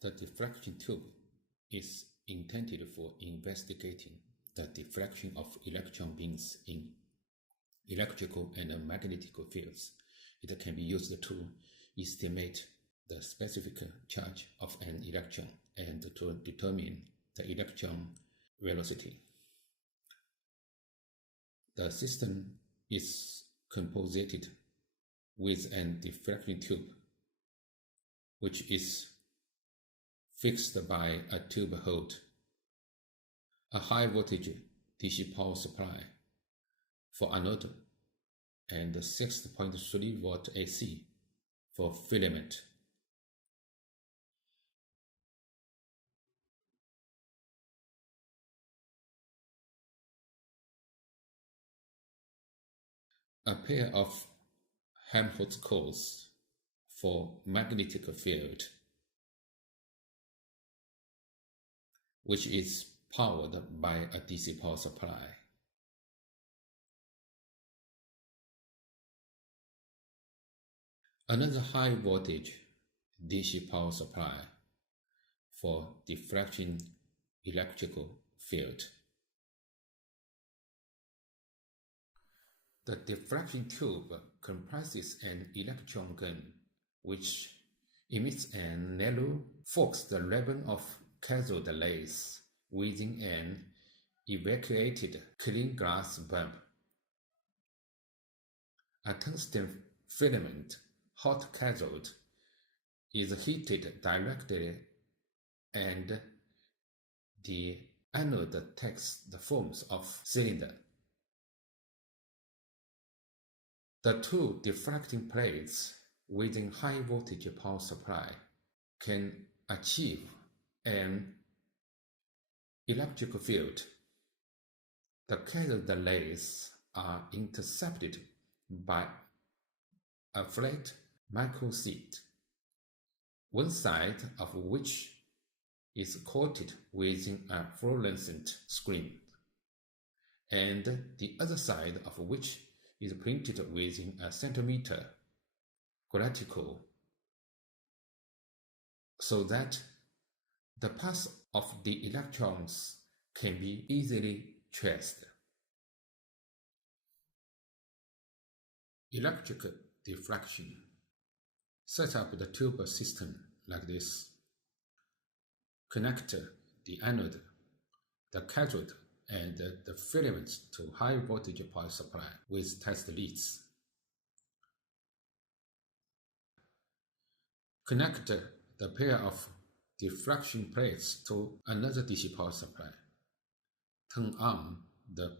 The deflection tube is intended for investigating the deflection of electron beams in electrical and magnetic fields. It can be used to estimate the specific charge of an electron and to determine the electron velocity. The system is composited with an deflection tube, which is fixed by a tube hold, a high voltage DC power supply for anode, and 6.3 volt AC for filament. A pair of Helmholtz coils for magnetic field, which is powered by a DC power supply. Another high voltage DC power supply for deflecting electrical field. The deflection tube comprises an electron gun which emits a narrow focused ribbon of cathode rays within an evacuated clean glass bulb. A tungsten filament hot cathode is heated directly and the anode takes the forms of cylinder. The two deflecting plates within high voltage power supply can achieve an electric field. The cathode rays are intercepted by a flat microsheet, one side of which is coated with a fluorescent screen, and the other side of which is printed within a centimeter graticle, so that the path of the electrons can be easily traced. Electric deflection. Set up the tube system like this. Connect the anode, the cathode, and the filaments to high voltage power supply with test leads. Connect the pair of deflection plates to another DC power supply. Turn on the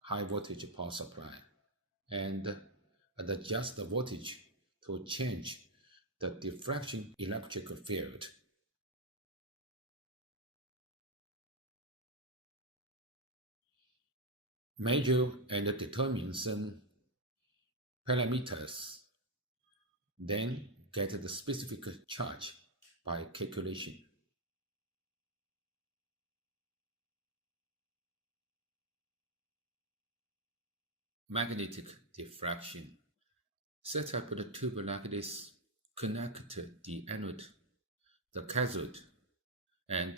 high voltage power supply and adjust the voltage to change the deflection electric field. Measure and determine some parameters, then get the specific charge by calculation. Magnetic deflection. Set up the tube like this. Connect the anode, the cathode, and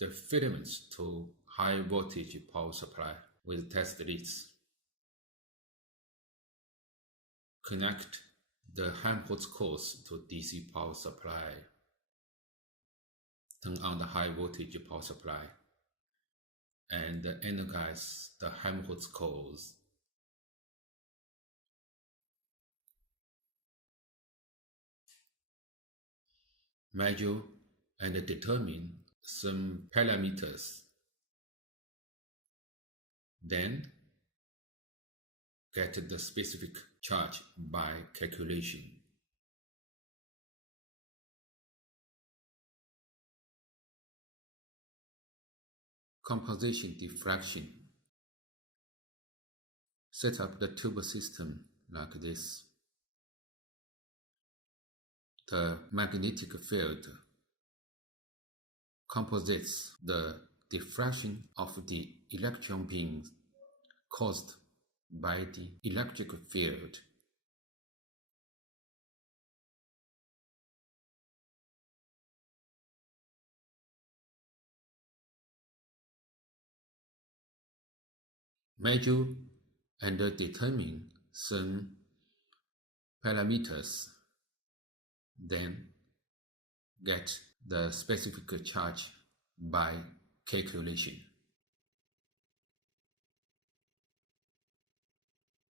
the filaments to high voltage power supply with test leads. Connect the Helmholtz coils to DC power supply. Turn on the high voltage power supply and energize the Helmholtz coils. Measure and determine some parameters. Then get the specific charge by calculation. Composition deflection. Set up the tube system like this. The magnetic field composites the deflection of the electron beams caused by the electric field. measure and determine some parameters, then get the specific charge by calculation.